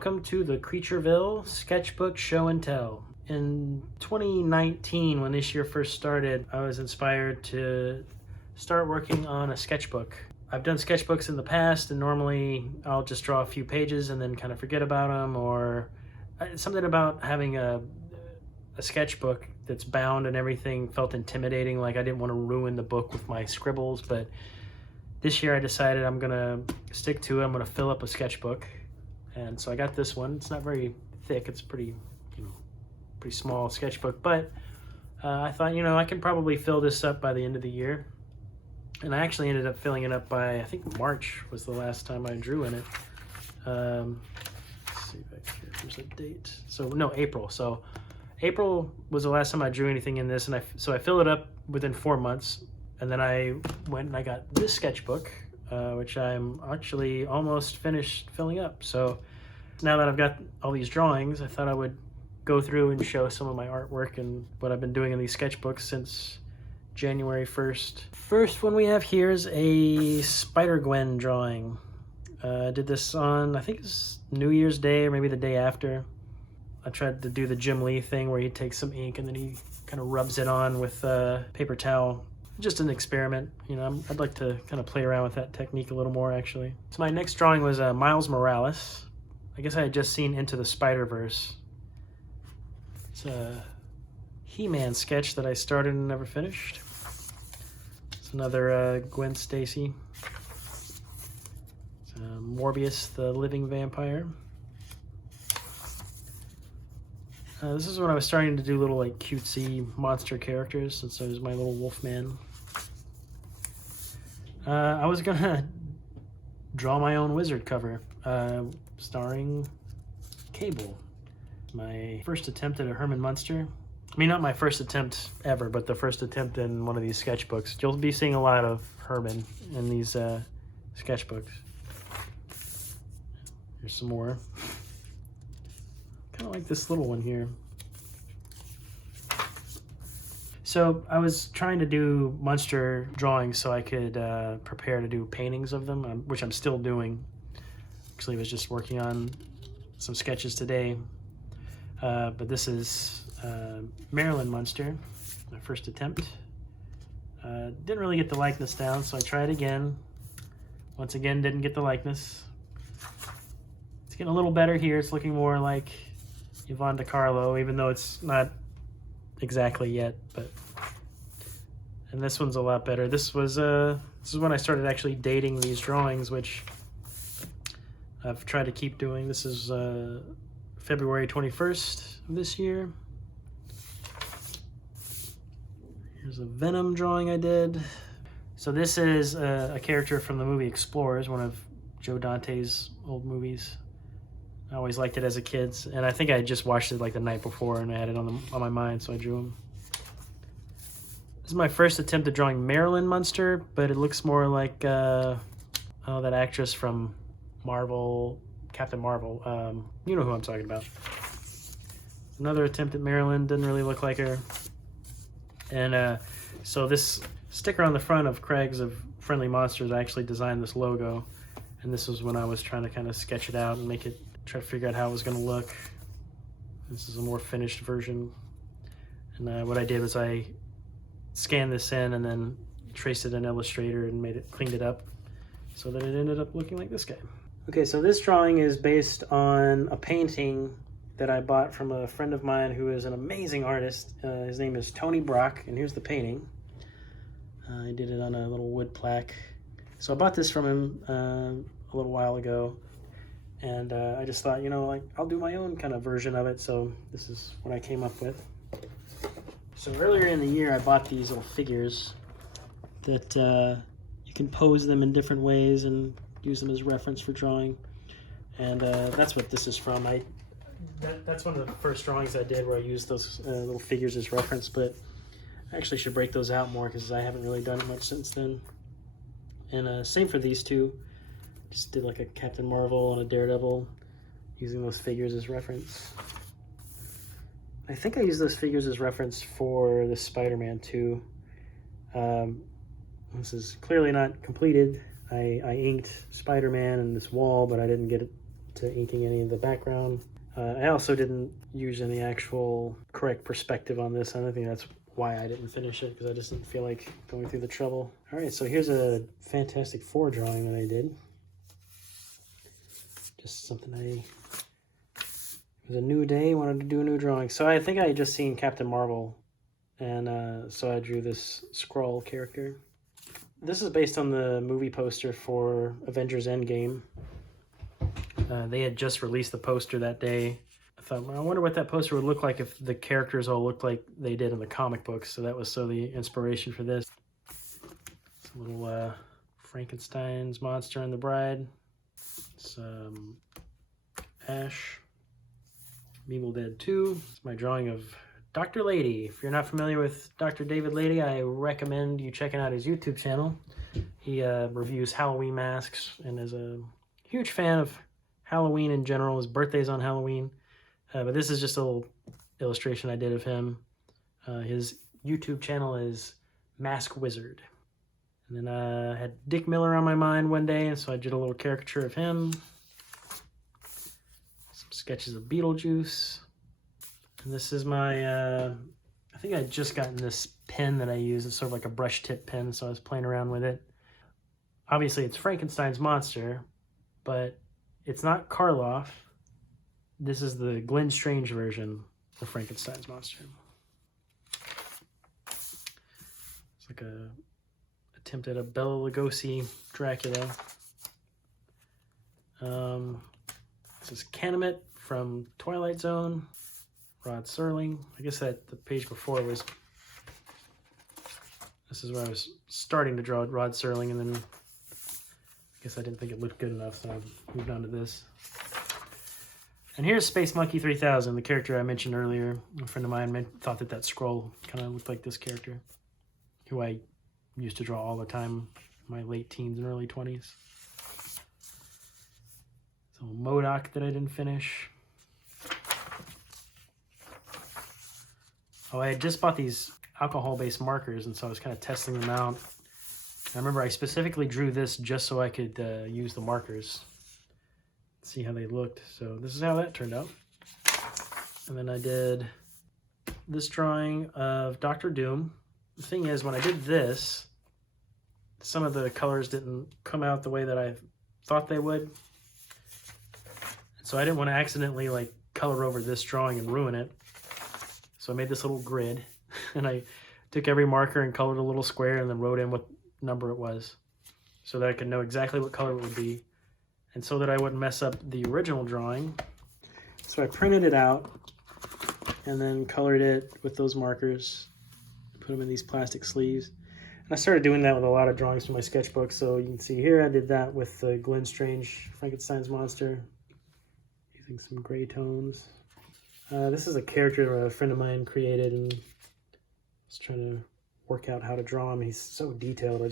welcome to the Creatureville Sketchbook Show and Tell. In 2019, when this year first started, I was inspired to start working on a sketchbook. I've done sketchbooks in the past, and normally I'll just draw a few pages and then kind of forget about them, or something about having a sketchbook that's bound and everything felt intimidating, like I didn't want to ruin the book with my scribbles. But this year I decided I'm gonna stick to it. I'm gonna fill up a sketchbook, and so I got this one. It's not very thick, it's pretty small sketchbook, but I thought, I can probably fill this up by the end of the year. And I actually ended up filling it up by, I think March was the last time I drew in it. Let's see back here, there's a date. So no, April. So April was the last time I drew anything in this, and I filled it up within 4 months. And then I went and I got this sketchbook, which I'm actually almost finished filling up. So now that I've got all these drawings, I thought I would go through and show some of my artwork and what I've been doing in these sketchbooks since January 1st. First one we have here is a Spider-Gwen drawing. I did this on, I think it's New Year's Day or maybe the day after. I tried to do the Jim Lee thing where he takes some ink and then he kind of rubs it on with a paper towel. Just an experiment. I'd like to kind of play around with that technique a little more, actually. So my next drawing was Miles Morales. I guess I had just seen Into the Spider-Verse. It's a He-Man sketch that I started and never finished. It's another Gwen Stacy. It's Morbius, the living vampire. This is when I was starting to do little cutesy monster characters, since I was my little Wolfman. I was gonna draw my own wizard cover, starring Cable. My first attempt at a Herman Munster. I mean, not my first attempt ever, but the first attempt in one of these sketchbooks. You'll be seeing a lot of Herman in these sketchbooks. Here's some more. Kind of like this little one here. So I was trying to do Munster drawings so I could prepare to do paintings of them, which I'm still doing. Actually, I was just working on some sketches today. But this is Marilyn Munster, my first attempt. Didn't really get the likeness down, so I tried again. Once again, didn't get the likeness. It's getting a little better here. It's looking more like Yvonne DiCarlo, even though it's not exactly yet. And this one's a lot better. This is when I started actually dating these drawings, which I've tried to keep doing. This is February 21st of this year. Here's a Venom drawing I did. So this is a character from the movie Explorers, one of Joe Dante's old movies. I always liked it as a kid, and I think I just watched it like the night before and I had it on my mind, so I drew him. This is my first attempt at drawing Marilyn Munster, but it looks more like that actress from Marvel, Captain Marvel. You know who I'm talking about. Another attempt at Marilyn, didn't really look like her. And so this sticker on the front of Craig's of Friendly Monsters, I actually designed this logo. And this was when I was trying to kind of sketch it out and try to figure out how it was going to look. This is a more finished version. And what I did was I scanned this in and then traced it in Illustrator and cleaned it up so that it ended up looking like this guy. Okay, so this drawing is based on a painting that I bought from a friend of mine who is an amazing artist. His name is Tony Brock, and here's the painting. I did it on a little wood plaque. So I bought this from him a little while ago, and I just thought, I'll do my own kind of version of it, so this is what I came up with. So earlier in the year, I bought these little figures that you can pose them in different ways and use them as reference for drawing, and that's what this is from. That's one of the first drawings I did where I used those little figures as reference, but I actually should break those out more because I haven't really done it much since then. And same for these two. Just did like a Captain Marvel and a Daredevil using those figures as reference. I think I used those figures as reference for the Spider-Man too. This is clearly not completed. I inked Spider-Man in this wall, but I didn't get it to inking any of the background. I also didn't use any actual correct perspective on this. I don't think that's why I didn't finish it, because I just didn't feel like going through the trouble. All right, so here's a Fantastic Four drawing that I did. Just something it was a new day, wanted to do a new drawing. So I think I had just seen Captain Marvel, and so I drew this Skrull character. This is based on the movie poster for Avengers Endgame. They had just released the poster that day. I thought, well, I wonder what that poster would look like if the characters all looked like they did in the comic books. So that was the inspiration for this. It's a little Frankenstein's monster and the bride. Some Ash. Evil Dead 2. It's my drawing of Dr. Lady. If you're not familiar with Dr. David Lady, I recommend you checking out his YouTube channel. He reviews Halloween masks and is a huge fan of Halloween in general. His birthday's on Halloween. But this is just a little illustration I did of him. His YouTube channel is Mask Wizard. And then I had Dick Miller on my mind one day, and so I did a little caricature of him. Some sketches of Beetlejuice. And this is my, I think I just gotten this pen that I use. It's sort of like a brush tip pen, so I was playing around with it. Obviously, it's Frankenstein's monster, but it's not Karloff. This is the Glenn Strange version of Frankenstein's monster. It's like a attempt at a Bela Lugosi Dracula. This is Canamet from Twilight Zone. Rod Serling. I guess that the page before was... This is where I was starting to draw Rod Serling, and then I guess I didn't think it looked good enough, so I moved on to this. And here's Space Monkey 3000, the character I mentioned earlier. A friend of mine thought that Skrull kind of looked like this character, who I used to draw all the time in my late teens and early 20s. So MODOK that I didn't finish. Oh, I had just bought these alcohol-based markers, and so I was kind of testing them out. I remember I specifically drew this just so I could use the markers, see how they looked. So this is how that turned out. And then I did this drawing of Dr. Doom. The thing is, when I did this, some of the colors didn't come out the way that I thought they would. So I didn't want to accidentally like color over this drawing and ruin it. So I made this little grid, and I took every marker and colored a little square and then wrote in what number it was so that I could know exactly what color it would be, and so that I wouldn't mess up the original drawing. So I printed it out and then colored it with those markers, put them in these plastic sleeves. And I started doing that with a lot of drawings from my sketchbook. So you can see here I did that with the Glenn Strange Frankenstein's monster, using some gray tones. This is a character a friend of mine created, and I was trying to work out how to draw him. He's so detailed. I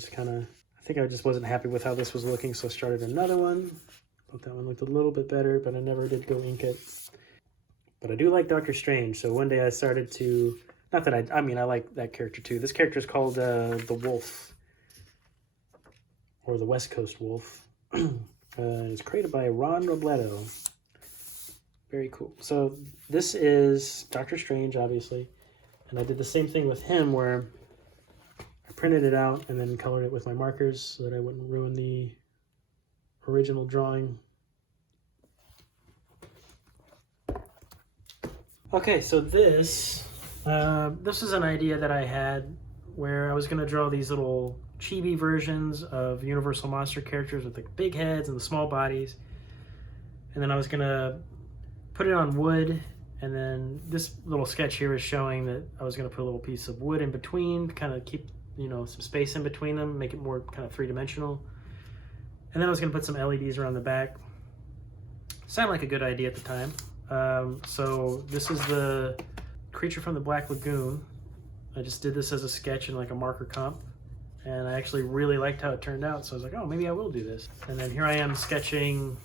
think I just wasn't happy with how this was looking, so I started another one. Thought that one looked a little bit better, but I never did go ink it. But I do like Doctor Strange, so one day I started to, not that I mean, I like that character too. This character is called the Wolf, or the West Coast Wolf. It's created by Ron Robledo. Very cool. So this is Doctor Strange, obviously. And I did the same thing with him, where I printed it out and then colored it with my markers so that I wouldn't ruin the original drawing. Okay, so this is an idea that I had where I was going to draw these little chibi versions of Universal Monster characters with the big heads and the small bodies. And then I was going to put it on wood, and then this little sketch here is showing that I was going to put a little piece of wood in between to kind of keep, you know, some space in between them, make it more kind of three-dimensional. And then I was going to put some LEDs around the back. Sounded like a good idea at the time. So this is the creature from the Black Lagoon. I just did this as a sketch in like a marker comp, and I actually really liked how it turned out, so I was like, oh, maybe I will do this. And then here I am sketching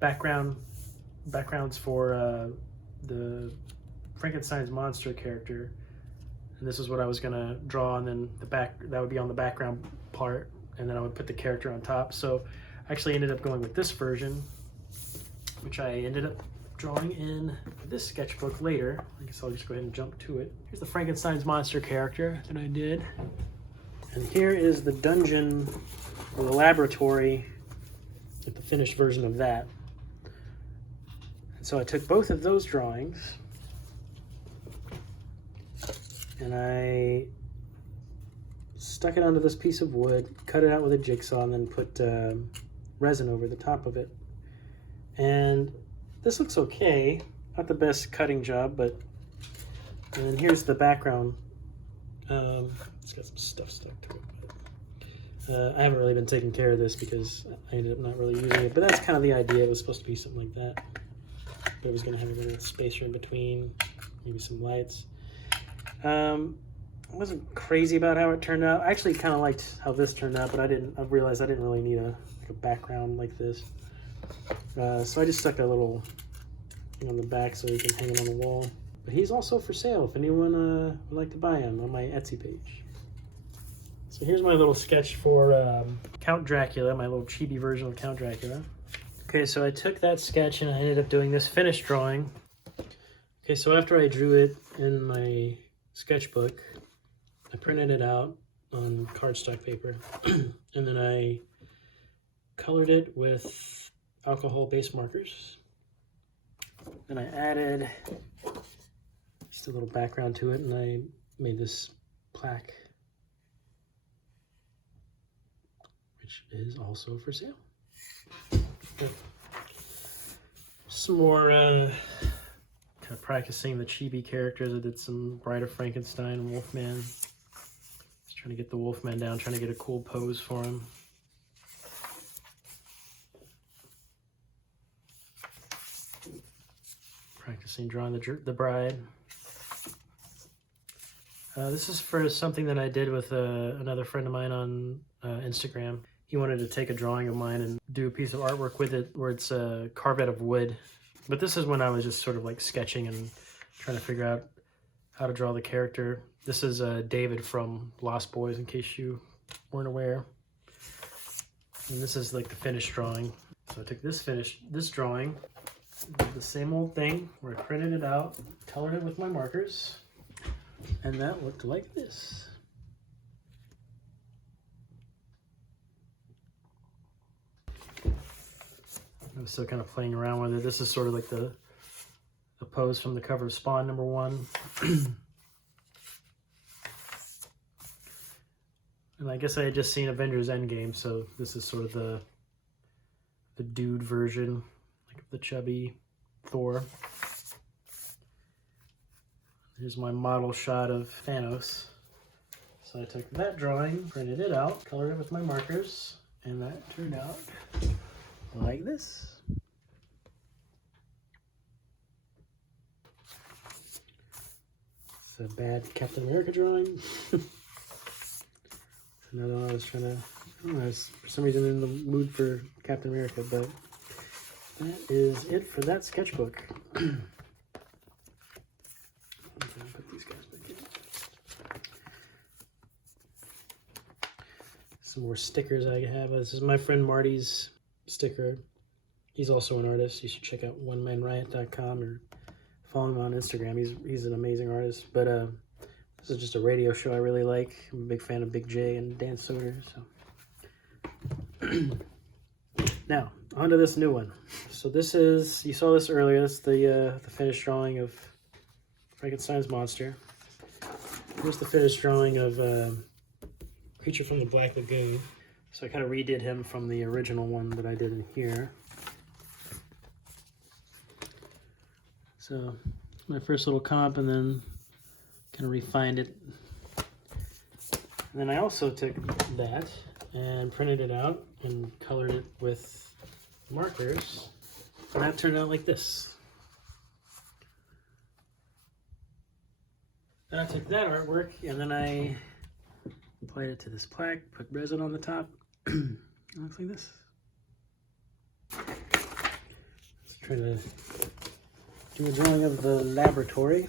backgrounds for the Frankenstein's monster character, and this is what I was gonna draw, and then that would be on the background part, and then I would put the character on top. So I actually ended up going with this version, which I ended up drawing in this sketchbook later. I guess I'll just go ahead and jump to it. Here's the Frankenstein's monster character that I did. And here is the dungeon, or the laboratory, with the finished version of that. And so I took both of those drawings and I stuck it onto this piece of wood, cut it out with a jigsaw, and then put resin over the top of it. And this looks okay. Not the best cutting job, but... And then here's the background. It's got some stuff stuck to it. But, I haven't really been taking care of this because I ended up not really using it. But that's kind of the idea. It was supposed to be something like that. But it was going to have a little spacer in between, maybe some lights. I wasn't crazy about how it turned out. I actually kind of liked how this turned out, but I realized I didn't really need a background like this. So I just stuck a little thing on the back so he can hang it on the wall. But he's also for sale if anyone would like to buy him on my Etsy page. So here's my little sketch for Count Dracula, my little chibi version of Count Dracula. Okay, so I took that sketch and I ended up doing this finished drawing. Okay, so after I drew it in my sketchbook, I printed it out on cardstock paper and then I colored it with alcohol-based markers. Then I added just a little background to it and I made this plaque, which is also for sale. Some more kind of practicing the chibi characters. I did some Bride of Frankenstein and Wolfman. Just trying to get the Wolfman down, trying to get a cool pose for him. Practicing drawing the bride. This is for something that I did with another friend of mine on Instagram. He wanted to take a drawing of mine and do a piece of artwork with it where it's carved out of wood. But this is when I was just sort of like sketching and trying to figure out how to draw the character. This is David from Lost Boys, in case you weren't aware. And this is like the finished drawing. So I took this drawing, did the same old thing where I printed it out, colored it with my markers, and that looked like this. I was still kind of playing around with it. This is sort of like the pose from the cover of Spawn #1. And I guess I had just seen Avengers Endgame, so this is sort of the dude version, like the chubby Thor. Here's my model shot of Thanos. So I took that drawing, printed it out, colored it with my markers, and that turned out like this. It's a bad Captain America drawing. Another one I was trying to, I don't know, I was for some reason in the mood for Captain America, but that is it for that sketchbook. I'm gonna put these guys back in. Some more stickers I have. This is my friend Marty's sticker. He's also an artist. You should check out onemanriot.com or follow him on Instagram. He's an amazing artist. But this is just a radio show I really like. I'm a big fan of Big J and Dan Soder. So now on to this new one. So this is, you saw this earlier. This is the finished drawing of Frankenstein's monster. Here's the finished drawing of Creature from the Black Lagoon. So I kind of redid him from the original one that I did in here. So my first little comp, and then kind of refined it. And then I also took that and printed it out and colored it with markers. And that turned out like this. Then I took that artwork and then I applied it to this plaque, put resin on the top. It looks like this. Let's try to do a drawing of the laboratory.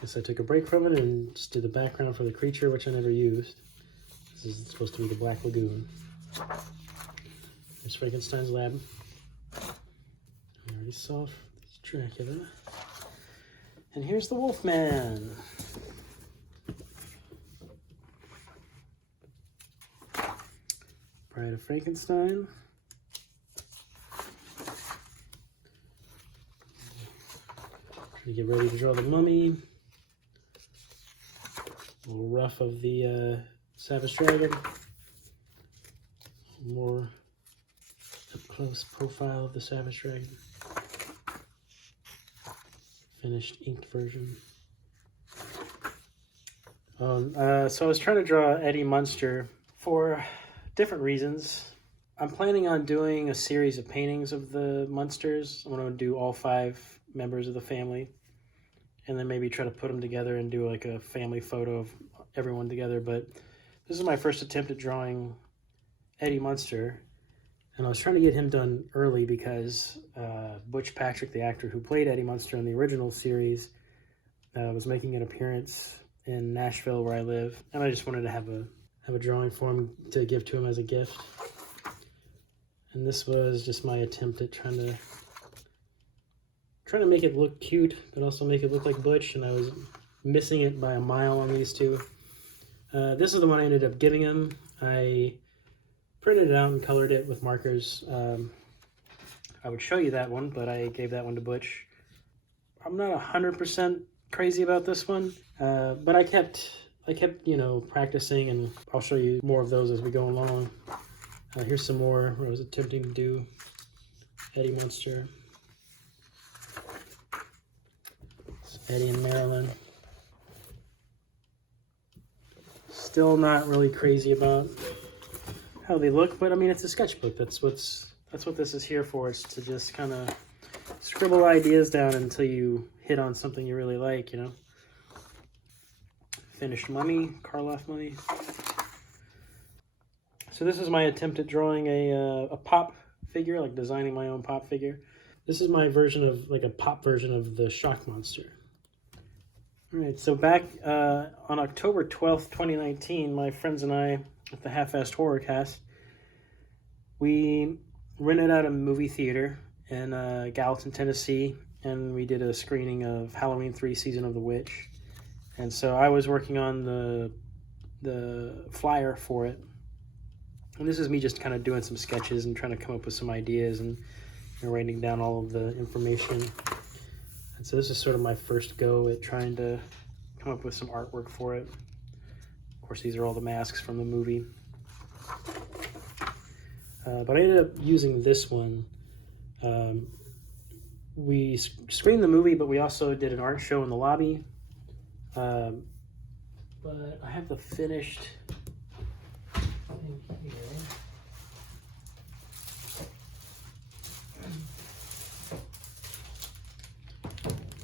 Guess I took a break from it and just did the background for the creature, which I never used. This is supposed to be the Black Lagoon. There's Frankenstein's lab. We already saw Dracula. And here's the Wolfman. Bride of Frankenstein. Trying to get ready to draw the Mummy. A little rough of the Savage Dragon. More up-close profile of the Savage Dragon. Finished inked version. So I was trying to draw Eddie Munster for different reasons. I'm planning on doing a series of paintings of the Munsters. I'm going to do all 5 members of the family, and then maybe try to put them together and do like a family photo of everyone together. But this is my first attempt at drawing Eddie Munster, and I was trying to get him done early because Butch Patrick, the actor who played Eddie Munster in the original series, was making an appearance in Nashville where I live, and I just wanted to have a drawing for him to give to him as a gift. And this was just my attempt at trying to make it look cute, but also make it look like Butch, and I was missing it by a mile on these two. This is the one I ended up giving him. I printed it out and colored it with markers. I would show you that one, but I gave that one to Butch. I'm not 100% crazy about this one, but I kept, you know, practicing, and I'll show you more of those as we go along. Here's some more where I was attempting to do Eddie Munster. It's Eddie and Marilyn. Still not really crazy about how they look, but I mean, it's a sketchbook. That's what this is here for. It's to just kind of scribble ideas down until you hit on something you really like, you know. Finished Mummy, Karloff Mummy. So this is my attempt at drawing a pop figure, like designing my own pop figure. This is my version of, like a pop version of the Shock Monster. All right, so back on October 12th, 2019, my friends and I at the Half-Assed Horror Cast, we rented out a movie theater in Gallatin, Tennessee, and we did a screening of Halloween 3 Season of the Witch. And so I was working on the flyer for it. And this is me just kind of doing some sketches and trying to come up with some ideas and writing down all of the information. And so this is sort of my first go at trying to come up with some artwork for it. Of course, these are all the masks from the movie. But I ended up using this one. We screened the movie, but we also did an art show in the lobby. But I have the finished thing here.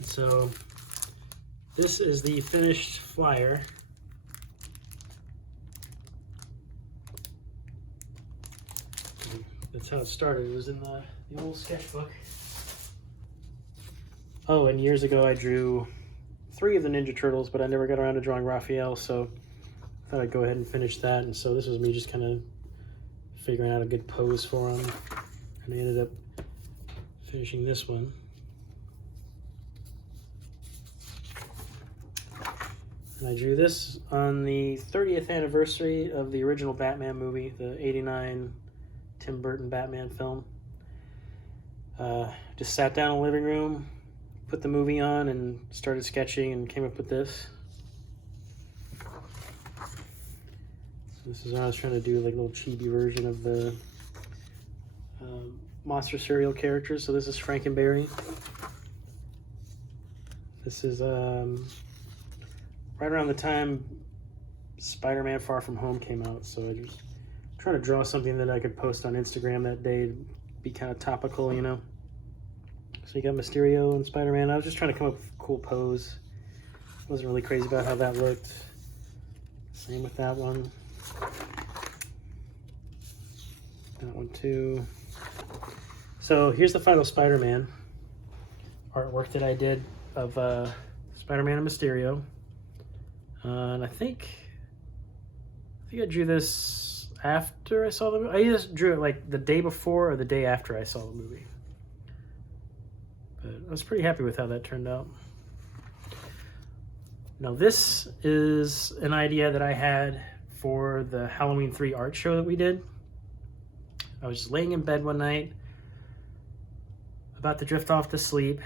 So this is the finished flyer. That's how it started. It was in the old sketchbook. Oh, and years ago I drew 3 of the Ninja Turtles, but I never got around to drawing Raphael, so I thought I'd go ahead and finish that. And so this was me just kind of figuring out a good pose for him. And I ended up finishing this one. And I drew this on the 30th anniversary of the original Batman movie, the '89 Tim Burton Batman film. Just sat down in the living room, put the movie on, and started sketching and came up with this. So this is what I was trying to do, like a little chibi version of the monster cereal characters. So this is Frankenberry. This is right around the time Spider-Man Far From Home came out, so I just trying to draw something that I could post on Instagram that day to be kind of topical, you know. So you got Mysterio and Spider-Man. I was just trying to come up with a cool pose. Wasn't really crazy about how that looked. Same with that one. That one too. So here's the final Spider-Man artwork that I did of Spider-Man and Mysterio. And I think think I drew this after I saw the movie. I either drew it like the day before or the day after I saw the movie. But I was pretty happy with how that turned out. Now this is an idea that I had for the Halloween 3 art show that we did. I was just laying in bed one night, about to drift off to sleep,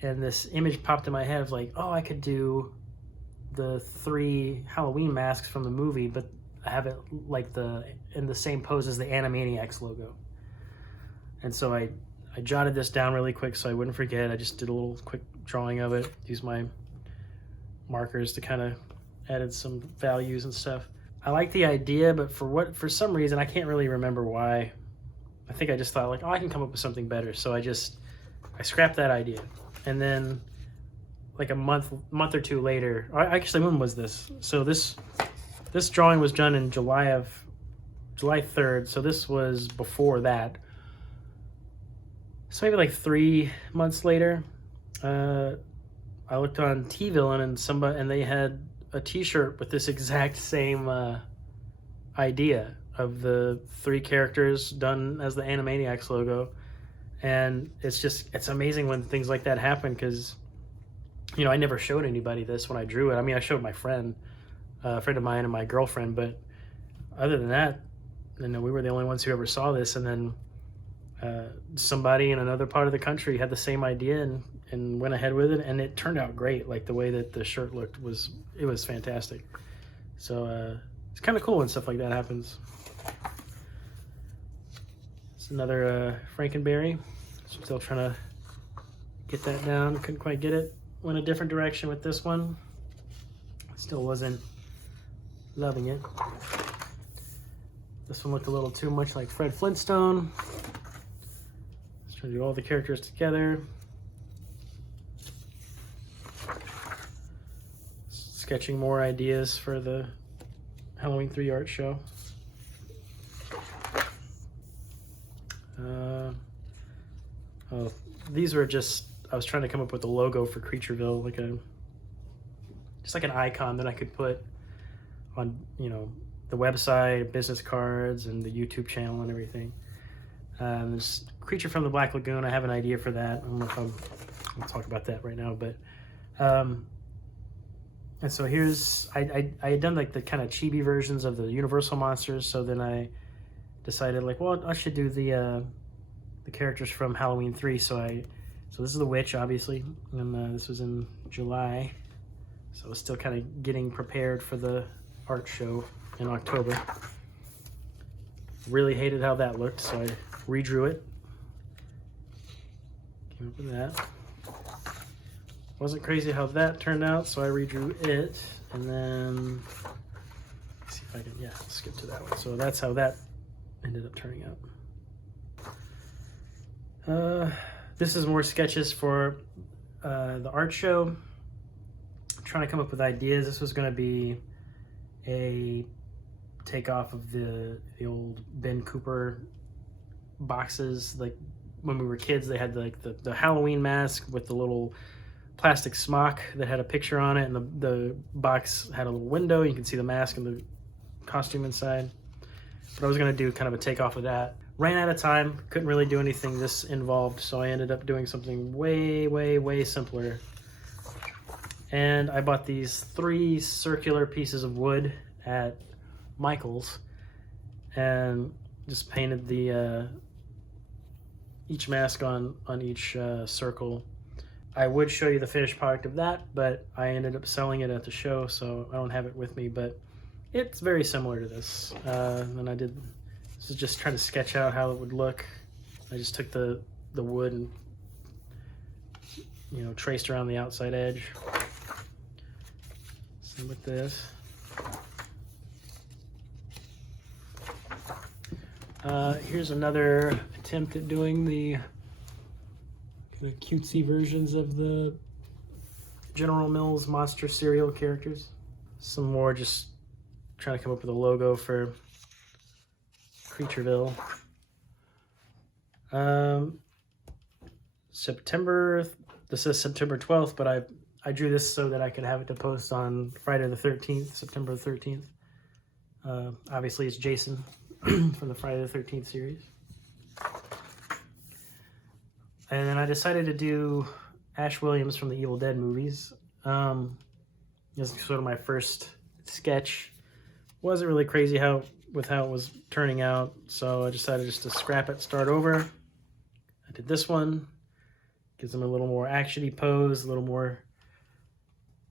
and this image popped in my head of like, oh, I could do the 3 Halloween masks from the movie, but I have it like in the same pose as the Animaniacs logo. And so I jotted this down really quick so I wouldn't forget. I just did a little quick drawing of it, used my markers to kind of added some values and stuff. I like the idea, but for some reason, I can't really remember why. I think I just thought like, oh, I can come up with something better. So I scrapped that idea. And then like a month or two later, actually, when was this? So this drawing was done in July 3rd. So this was before that. So maybe like 3 months later, I looked on T-Villain and they had a t-shirt with this exact same idea of the 3 characters done as the Animaniacs logo. And it's amazing when things like that happen, because you know, I never showed anybody this when I drew it. I mean, I showed my friend, a friend of mine and my girlfriend, but other than that, you know, we were the only ones who ever saw this. And then somebody in another part of the country had the same idea and went ahead with it, and it turned out great. Like the way that the shirt looked was fantastic. So it's kind of cool when stuff like that happens. It's another Frankenberry. Still trying to get that down. Couldn't quite get it. Went a different direction with this one. Still wasn't loving it. This one looked a little too much like Fred Flintstone. Let's try to do all the characters together. Sketching more ideas for the Halloween 3 art show. These were just, I was trying to come up with a logo for Creatureville, just like an icon that I could put on, you know, the website, business cards, and the YouTube channel and everything. There's Creature from the Black Lagoon. I have an idea for that. I don't know if I'll talk about that right now, but and so here's, I had done like the kind of chibi versions of the Universal monsters, so then I decided like, well, I should do the characters from Halloween 3. So this is the witch, obviously, and this was in July, so I was still kind of getting prepared for the art show in October. Really hated how that looked, so I redrew it. Came up with that. Wasn't crazy how that turned out, so I redrew it, and then let's see if I can, yeah, skip to that one. So that's how that ended up turning out. This is more sketches for the art show. I'm trying to come up with ideas. This was going to be a takeoff of the old Ben Cooper boxes. Like when we were kids, they had like the Halloween mask with the little plastic smock that had a picture on it, and the box had a little window. You can see the mask and the costume inside. But I was going to do kind of a takeoff of that. Ran out of time, couldn't really do anything this involved, so I ended up doing something way, way, way simpler. And I bought these 3 circular pieces of wood at Michael's and just painted the each mask on each circle. I would show you the finished product of that, but I ended up selling it at the show, so I don't have it with me, but it's very similar to this. And this is just trying to sketch out how it would look. I just took the wood and, you know, traced around the outside edge. Same with this. Here's another attempt at doing the kind of cutesy versions of the General Mills monster cereal characters. Some more just trying to come up with a logo for Creatureville. This says September 12th, but I drew this so that I could have it to post on Friday the 13th, September 13th. Obviously, it's Jason from the Friday the 13th series. And then I decided to do Ash Williams from the Evil Dead movies. This is sort of my first sketch. Wasn't really crazy with how it was turning out, so I decided just to scrap it, start over. I did this one. Gives them a little more action-y pose, a little more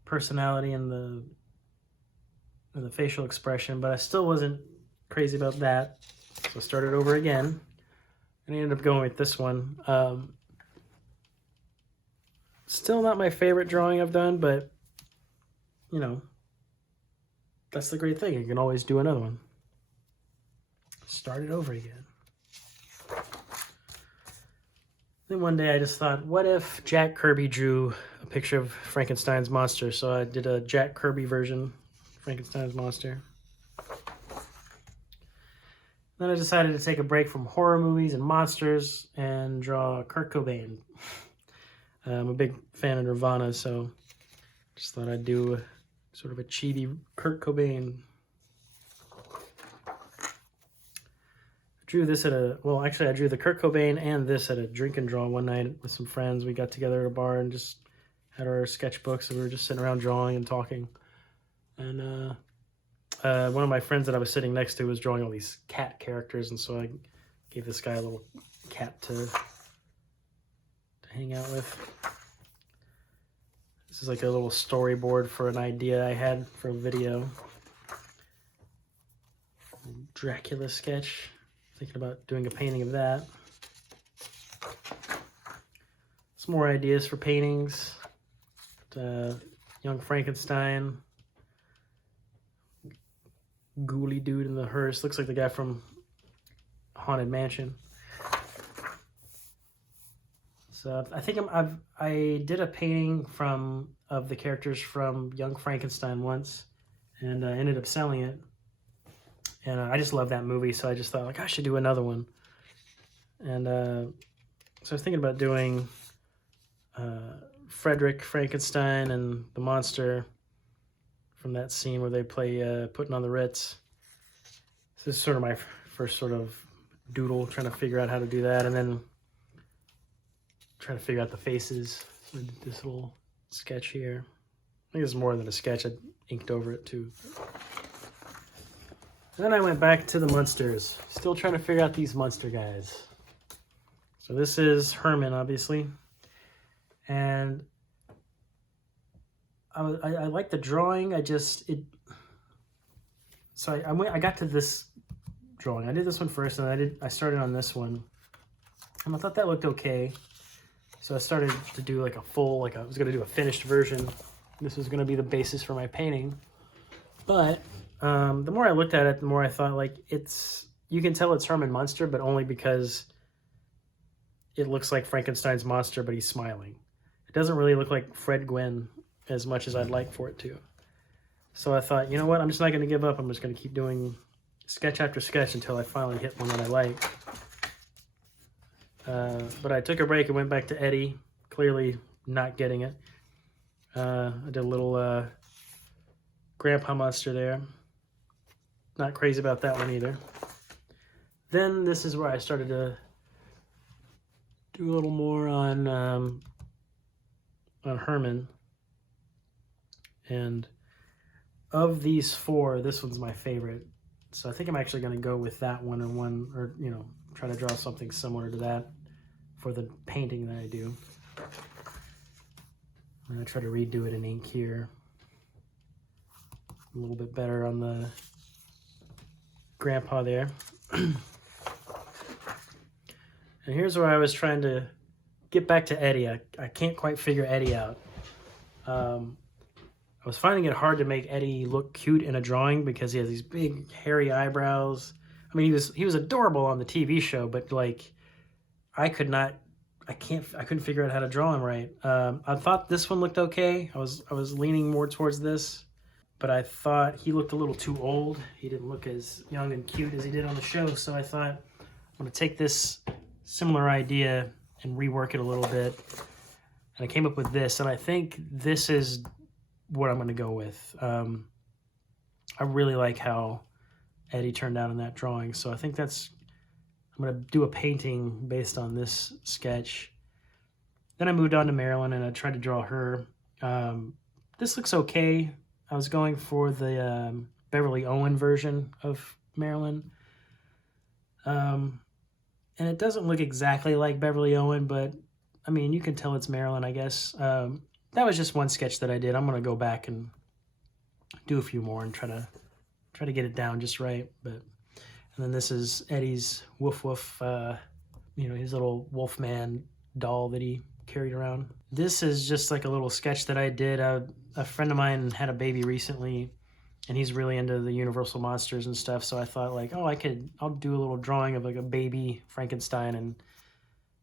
personality in the facial expression, but I still wasn't crazy about that. So I started over again, and I ended up going with this one. Still not my favorite drawing I've done, but, you know, that's the great thing. You can always do another one. Start it over again. Then one day I just thought, what if Jack Kirby drew a picture of Frankenstein's monster? So I did a Jack Kirby version, Frankenstein's monster. Then I decided to take a break from horror movies and monsters and draw Kurt Cobain. I'm a big fan of Nirvana, so just thought I'd do sort of a chibi Kurt Cobain. Drew this at I drew the Kurt Cobain and this at a drink and draw one night with some friends. We got together at a bar and just had our sketchbooks, and we were just sitting around drawing and talking. And one of my friends that I was sitting next to was drawing all these cat characters, and so I gave this guy a little cat to hang out with. This is like a little storyboard for an idea I had for a video. Dracula sketch. Thinking about doing a painting of that. Some more ideas for paintings. Young Frankenstein. Ghouly dude in the hearse. Looks like the guy from Haunted Mansion. So I think I did a painting of the characters from Young Frankenstein once, and I ended up selling it. And I just love that movie, so I just thought, like, I should do another one. And so I was thinking about doing Frederick Frankenstein and the monster from that scene where they play Putting on the Ritz. So this is sort of my first sort of doodle, trying to figure out how to do that, and then trying to figure out the faces. So I did this little sketch here. I think it's more than a sketch. I inked over it too. And then I went back to the Munsters. Still trying to figure out these Munster guys. So this is Herman, obviously. And I like the drawing. I got to this drawing. I did this one first, and I started on this one. And I thought that looked okay. So I started to do like a full, I was going to do a finished version. This was going to be the basis for my painting. But the more I looked at it, the more I thought, like, you can tell it's Herman Munster, but only because it looks like Frankenstein's monster, but he's smiling. It doesn't really look like Fred Gwynn as much as I'd like for it to. So I thought, you know what, I'm just not going to give up. I'm just going to keep doing sketch after sketch until I finally hit one that I like. But I took a break and went back to Eddie, clearly not getting it. I did a little Grandpa Monster there. Not crazy about that one either. Then this is where I started to do a little more on Herman. And of these four, this one's my favorite. So I think I'm actually going to go with that one, or try to draw something similar to that for the painting that I do. I'm going to try to redo it in ink here. A little bit better on the grandpa there. And here's where I was trying to get back to Eddie. I can't quite figure Eddie out. I was finding it hard to make Eddie look cute in a drawing because he has these big hairy eyebrows. I mean, he was adorable on the TV show, but like I couldn't figure out how to draw him right. I thought this one looked okay. I was leaning more towards this, but I thought he looked a little too old. He didn't look as young and cute as he did on the show, so I thought I'm going to take this similar idea and rework it a little bit. And I came up with this, and I think this is what I'm going to go with. I really like how Eddie turned out in that drawing. So I think I'm going to do a painting based on this sketch. Then I moved on to Marilyn and I tried to draw her. This looks okay. I was going for the Beverly Owen version of Marilyn. And it doesn't look exactly like Beverly Owen, but I mean, you can tell it's Marilyn, I guess. That was just one sketch that I did. I'm going to go back and do a few more and try to get it down just right. And then this is Eddie's woof woof, his little Wolfman doll that he carried around. This is just like a little sketch that I did. A friend of mine had a baby recently, and he's really into the Universal monsters and stuff. So I thought like, oh, I'll do a little drawing of like a baby Frankenstein and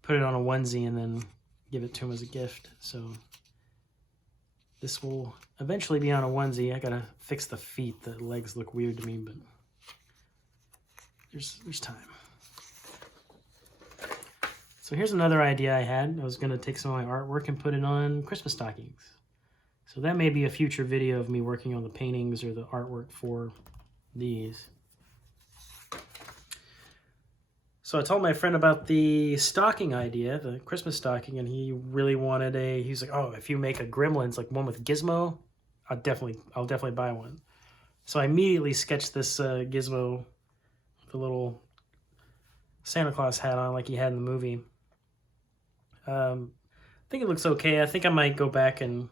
put it on a onesie and then give it to him as a gift. So this will eventually be on a onesie. I gotta fix the feet. The legs look weird to me, but there's time. So here's another idea I had. I was gonna take some of my artwork and put it on Christmas stockings. So that may be a future video of me working on the paintings or the artwork for these. So I told my friend about the stocking idea, the Christmas stocking, and he really wanted he's like, oh, if you make a Gremlins, like one with Gizmo, I'll definitely buy one. So I immediately sketched this Gizmo with a little Santa Claus hat on like he had in the movie. I think it looks okay. I think I might go back and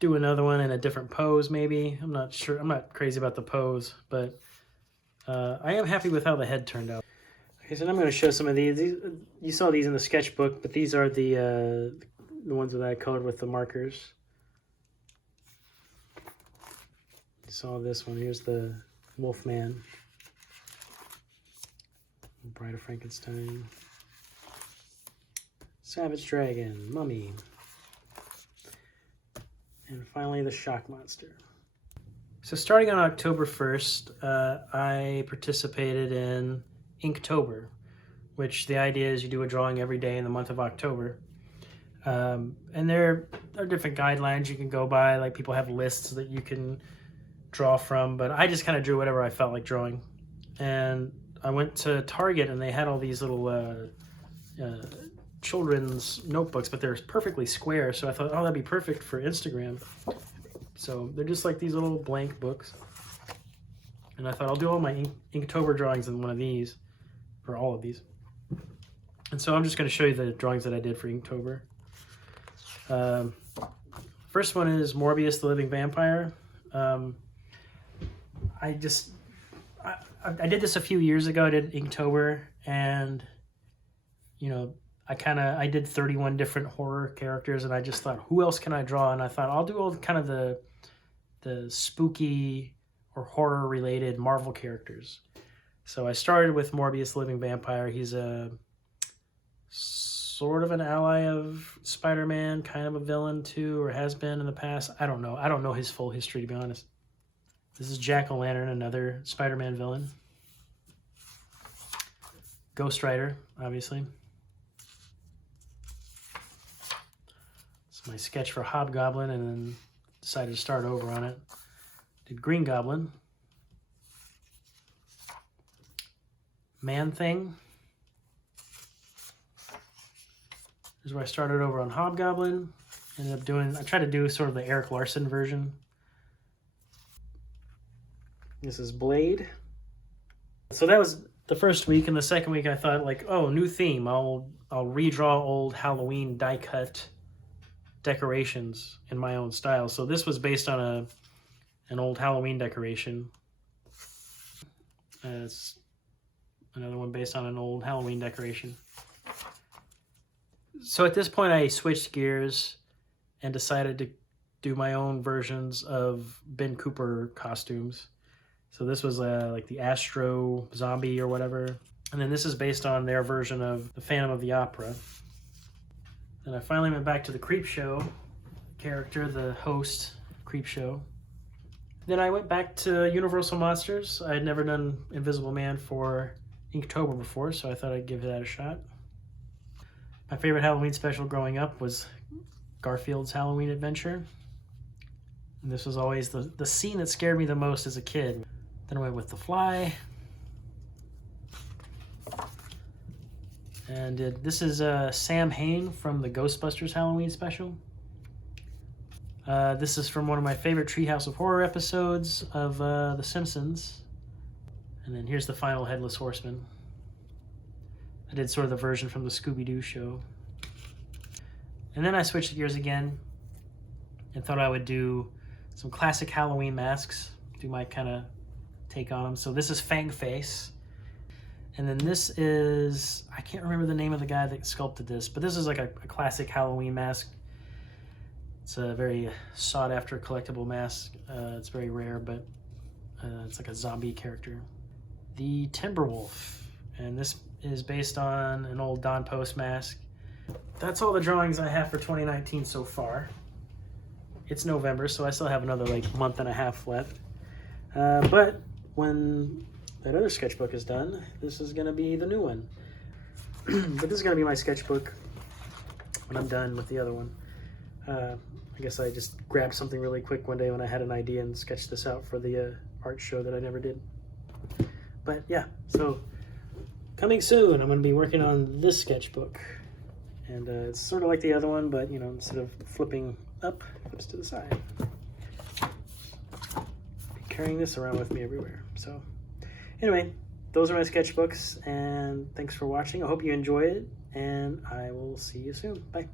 do another one in a different pose maybe. I'm not sure. I'm not crazy about the pose, but I am happy with how the head turned out. Okay, so now I'm going to show some of these. You saw these in the sketchbook, but these are the ones that I colored with the markers. You saw this one. Here's the Wolfman. Bride of Frankenstein. Savage Dragon. Mummy. And finally, the Shock Monster. So starting on October 1st, I participated in Inktober, which the idea is you do a drawing every day in the month of October. And there are different guidelines you can go by, like people have lists that you can draw from, but I just kind of drew whatever I felt like drawing. And I went to Target and they had all these little children's notebooks, but they're perfectly square, so I thought, oh, that'd be perfect for Instagram. So they're just like these little blank books. And I thought I'll do all my Inktober drawings in one of these, or all of these. And so I'm just going to show you the drawings that I did for Inktober. First one is Morbius the Living Vampire. I did this a few years ago. I did Inktober, and I did 31 different horror characters, and I just thought, who else can I draw? And I thought I'll do all kind of the spooky or horror related Marvel characters. So I started with Morbius the Living Vampire. He's a sort of an ally of Spider-Man, kind of a villain too, or has been in the past. I don't know. I don't know his full history, to be honest. This is Jack-O-Lantern, another Spider-Man villain. Ghost Rider, obviously. It's my sketch for Hobgoblin, and then decided to start over on it. Did Green Goblin. Man-Thing. This is where I started over on Hobgoblin. I tried to do sort of the Eric Larson version. This is Blade. So that was the first week, and the second week I thought, like, oh, new theme. I'll redraw old Halloween die-cut decorations in my own style. So this was based on an old Halloween decoration. It's another one based on an old Halloween decoration. So at this point I switched gears and decided to do my own versions of Ben Cooper costumes. So this was like the Astro Zombie or whatever. And then this is based on their version of the Phantom of the Opera. Then I finally went back to the Creepshow character, the host Creepshow. Then I went back to Universal Monsters. I had never done Invisible Man for Inktober before, so I thought I'd give that a shot. My favorite Halloween special growing up was Garfield's Halloween Adventure. And this was always the scene that scared me the most as a kid. Then I went with the fly. And this is Sam Hain from the Ghostbusters Halloween special. This is from one of my favorite Treehouse of Horror episodes of The Simpsons. And then here's the final Headless Horseman. I did sort of the version from the Scooby-Doo show. And then I switched gears again and thought I would do some classic Halloween masks, do my kind of take on them. So this is Fang Face. And then this is, I can't remember the name of the guy that sculpted this, but this is like a classic Halloween mask. It's a very sought after collectible mask. It's very rare, but it's like a zombie character. The Timberwolf, and this is based on an old Don Post mask. That's all the drawings I have for 2019 so far. It's November, so I still have another like month and a half left. But when that other sketchbook is done, this is gonna be the new one. But this is gonna be my sketchbook when I'm done with the other one. I guess I just grabbed something really quick one day when I had an idea and sketched this out for the art show that I never did. But yeah, so coming soon, I'm gonna be working on this sketchbook. And it's sort of like the other one, but you know, instead of flipping up, it flips to the side. Be carrying this around with me everywhere. So anyway, those are my sketchbooks, and thanks for watching. I hope you enjoy it, and I will see you soon. Bye.